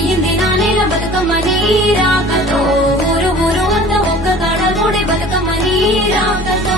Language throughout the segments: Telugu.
ముద్దయింది నా నేల బతుకమ్మ నీ రాకతో ఊరు ఊరు అంత ఒక్క కాడ కూడి బతుకమ్మ నీ రాకతో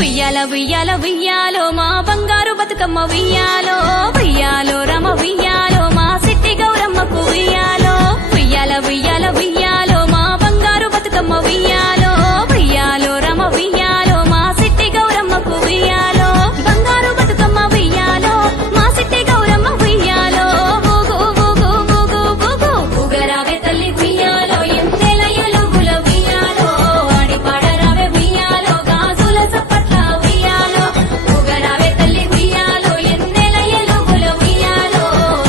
ఉయ్యాల ఉయ్యాల ఉయ్యాలో మా బంగారు బతుకమ్మ ఉయ్యాలో ఉయ్యాలో రమ ఉయ్యాలో మా సిట్టి గౌరమ్మకు ఉయ్యాలో ఉయ్యాల ఉయ్యాల ఉయ్యాలో మా బంగారు బతుకమ్మ ఉయ్యాలో ఉయ్యాలో రమ ఉయ్యాలో మా సిట్టి గౌరమ్మకు ఉయ్యాలో బంగారు బతుకమ్మ ఉయ్యాలో మా సిట్టి గౌరమ్మ ఉయ్యాలో ఊగు ఊగు ఊగు ఊగు ఊగరావే తల్లి ఉయ్యాలో ఎంతేల ఎలుగుల ఉయ్యాలో ఆడి పాడరావే ఉయ్యాలో గాజుల చప్పట్ల ఉయ్యాలో ఊగరావే తల్లి ఉయ్యాలో ఎంతేల ఎలుగుల ఉయ్యాలో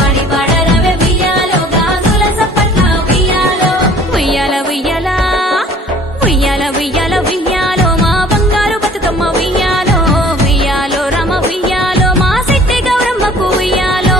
ఆడి పాడరావే ఉయ్యాలో గాజుల చప్పట్ల ఉయ్యాలో ఉయ్యాల ఉయ్యాల ఉయ్యాల ఉయ్యాల ఉయ్యాలో మా బంగారు బతుకమ్మ ఉయ్యాలో ఉయ్యాలో రమ ఉయ్యాలో మా సిట్టి గౌరమ్మకు ఉయ్యాలో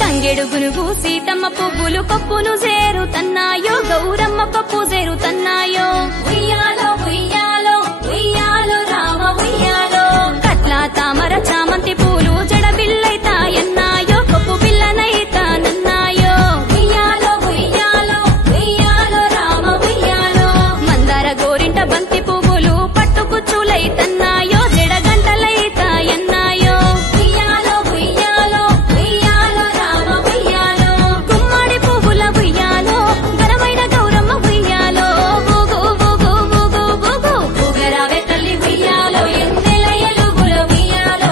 తంగెడు గునుగు సీతమ్మ పువ్వులు కొప్పును చేరుతన్నాయో గౌరమ్మ కొప్పు చేరుతన్నాయో ఉయ్యాలో ఉయ్యాలో ఉయ్యాలో రామ ఉయ్యాలో కట్ల తామర చామంతి పూలు జడబిల్లైతాయన్నాయో కొప్పు పిల్లనైతానన్నాయో ఉయ్యాలో ఉయ్యాలో ఉయ్యాలో రామ ఉయ్యాలో మందార గోరింట బంతి పువ్వులు పట్టుకుచ్చులైతన్నాయో జడగంటలైతాయన్నాయో ఉయ్యాలో ఉయ్యాలో ఉయ్యాలో రామ ఉయ్యాలో గుమ్మడి పువ్వుల ఉయ్యాలో ఘనమైన గౌరమ్మ ఉయ్యాలో ఊగు ఊగు ఊగు ఊగు ఊగరావే తల్లి ఉయ్యాలో ఎంతెల ఎలుగుల ఉయ్యాలో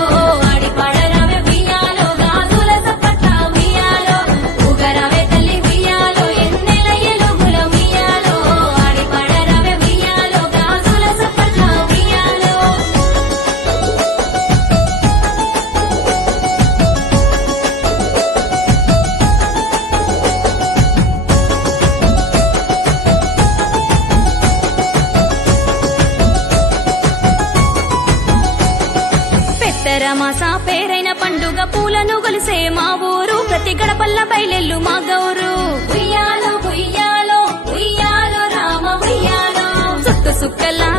ఆడి పాడరావే ఉయ్యాలో గాజుల చప్పట్ల ఉయ్యాలో ఊగరావే తల్లి ఉయ్యాలో ఎంతెల ఎలుగుల ఉయ్యాలో ఆడి పాడరావే ఉయ్యాలో గాజుల చప్పట్ల ఉయ్యాలో పెద్దరమాస పేరైన పండుగ పూలను గొలిసే మా ఊరు ప్రతి గడపల్ల బయలెల్లు మా గౌరు ఉయ్యాలో ఉయ్యాలో ఉయ్యాలో రామ ఉయ్యాలో చుట్టు సుక్కల్లా